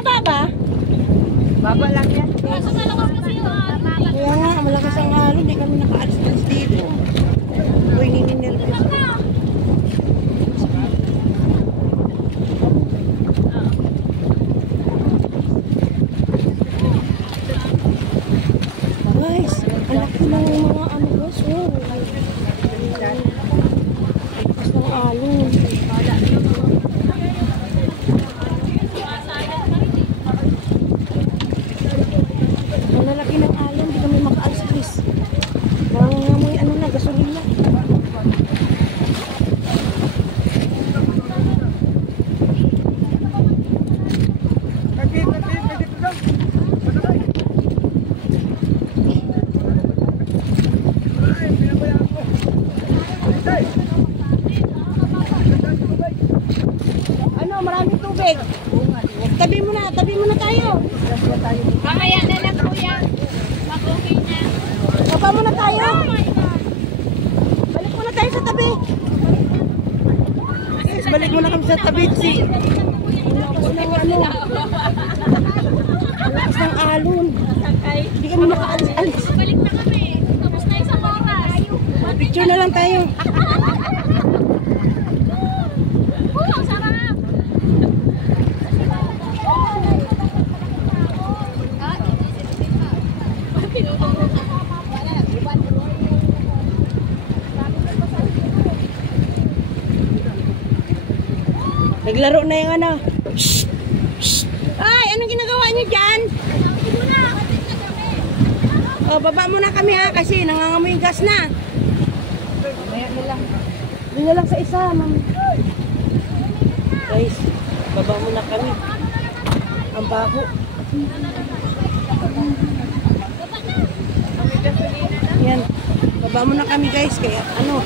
Mababa ba? Baba lang yan. Kaso malakas kasi yung alon. Kaya nga, malakas ang alon. Hindi kami nakaalis dito. Uy, nininervous. Guys, ang laki ng mga ano guys. Oh. Lakas ng alon. Ang lalaki ng alon, hindi kami makaalis. Nangangamoy ano na, gasolina. Ano, maraming tubig. Tabi mo na tayo. Mamaya na lang kuya. Mag-okay na. Baba muna tayo. Balik muna tayo sa tabi. Guys, balik muna kami sa tabi kasi ano, lakas ng alon. Hindi kami makaalis. Balik na kami. Tapos na isang oras. Picture na lang tayo. Ang sarap. Naglaro na yung ano. Shh! Shh! Ay, anong ginagawa niyo dyan? Oh, baba muna kami ha kasi nangangamoy yung gas na. Doon na lang sa isa, ma'am. Guys, baba muna kami. Ang baho. Yan. Baba muna kami guys kaya ano.